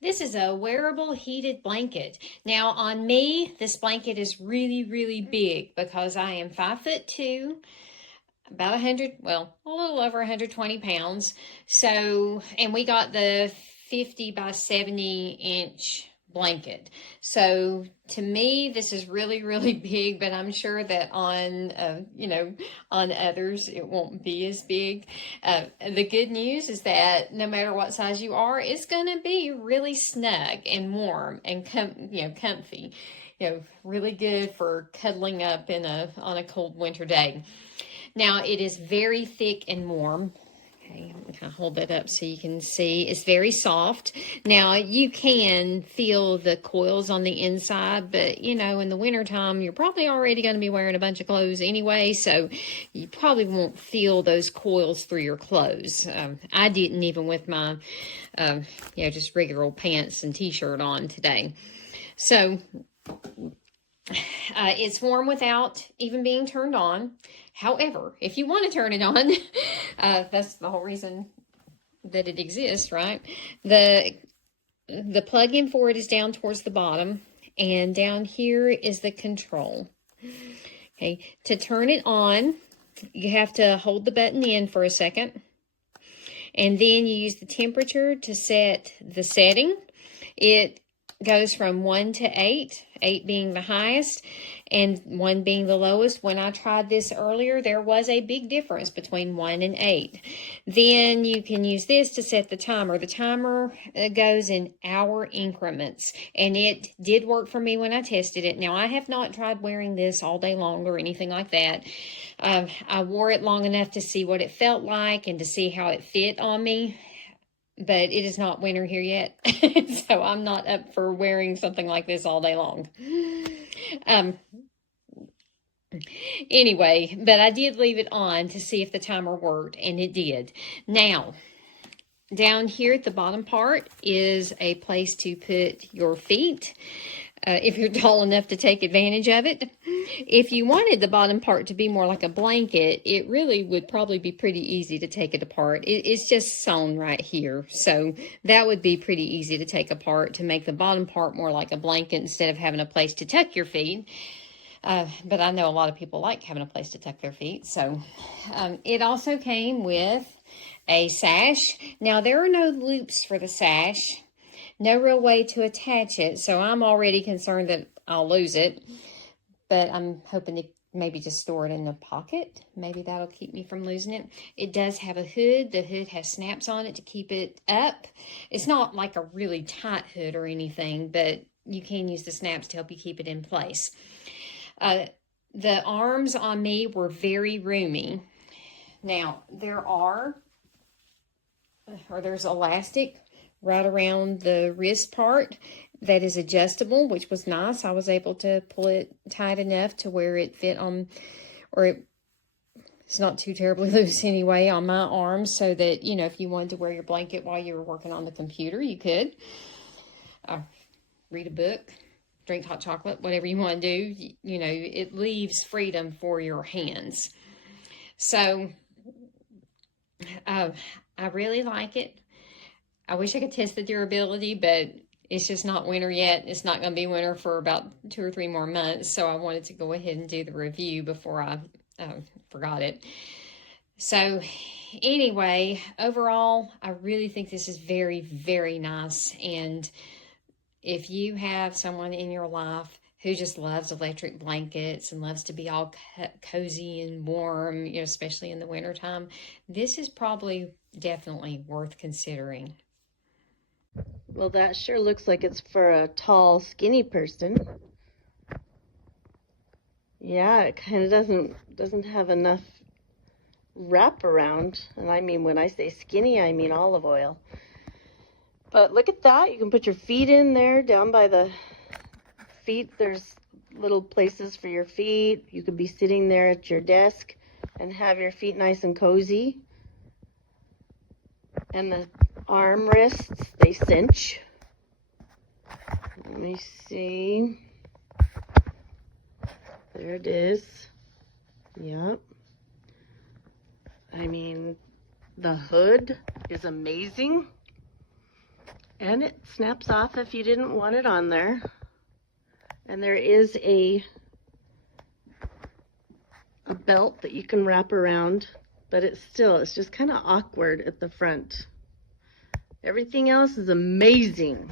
This is a wearable heated blanket. Now on me, this blanket is really, really big because I am 5'2", about 100, well, a little over 120 pounds. So, and we got the 50 by 70 inch blanket. So to me, this is really, really big, but I'm sure that on, on others, it won't be as big. The good news is that no matter what size you are, it's going to be really snug and warm and comfy. Really good for cuddling up on a cold winter day. Now it is very thick and warm. Okay, I'm gonna kind of hold that up so you can see. It's very soft. Now you can feel the coils on the inside, but in the wintertime, you're probably already going to be wearing a bunch of clothes anyway, so you probably won't feel those coils through your clothes. I didn't, even with my, just regular old pants and t-shirt on today. So it's warm without even being turned on. However, if you want to turn it on, that's the whole reason that it exists, right? The plug-in for it is down towards the bottom, and down here is the control. Okay, to turn it on, you have to hold the button in for a second, and then you use the temperature to set the setting. It goes from 1 to 8, 8 being the highest and 1 being the lowest. When I tried this earlier, there was a big difference between 1 and 8. Then you can use this to set the timer. The timer goes in hour increments, and it did work for me when I tested it. Now, I have not tried wearing this all day long or anything like that. I wore it long enough to see what it felt like and to see how it fit on me. But it is not winter here yet, so I'm not up for wearing something like this all day long. Anyway, but I did leave it on to see if the timer worked, and it did. Now, down here at the bottom part is a place to put your feet. If you're tall enough to take advantage of it. If you wanted the bottom part to be more like a blanket, it really would probably be pretty easy to take it apart. It's just sewn right here. So that would be pretty easy to take apart to make the bottom part more like a blanket instead of having a place to tuck your feet. But I know a lot of people like having a place to tuck their feet. So it also came with a sash. Now there are no loops for the sash. No real way to attach it, so I'm already concerned that I'll lose it. But I'm hoping to maybe just store it in a pocket. Maybe that'll keep me from losing it. It does have a hood. The hood has snaps on it to keep it up. It's not like a really tight hood or anything, but you can use the snaps to help you keep it in place. The arms on me were very roomy. Now, there's elastic right around the wrist part that is adjustable, which was nice. I was able to pull it tight enough to where it fit on, or it's not too terribly loose anyway on my arms, so that, if you wanted to wear your blanket while you were working on the computer, you could. Read a book, drink hot chocolate, whatever you want to do. It leaves freedom for your hands. So I really like it. I wish I could test the durability, but it's just not winter yet. It's not going to be winter for about 2 or 3 more months, so I wanted to go ahead and do the review before I forgot it. So anyway, overall, I really think this is very, very nice, and if you have someone in your life who just loves electric blankets and loves to be all cozy and warm, especially in the wintertime, this is probably definitely worth considering. Well, that sure looks like it's for a tall, skinny person. Yeah, it kind of doesn't have enough wrap around. And I mean, when I say skinny, I mean olive oil. But look at that. You can put your feet in there. Down by the feet, there's little places for your feet. You could be sitting there at your desk and have your feet nice and cozy. And the armrests, they cinch. Let me see. There it is. Yep. I mean, the hood is amazing. And it snaps off if you didn't want it on there. And there is a belt that you can wrap around, but it's just kind of awkward at the front. Everything else is amazing.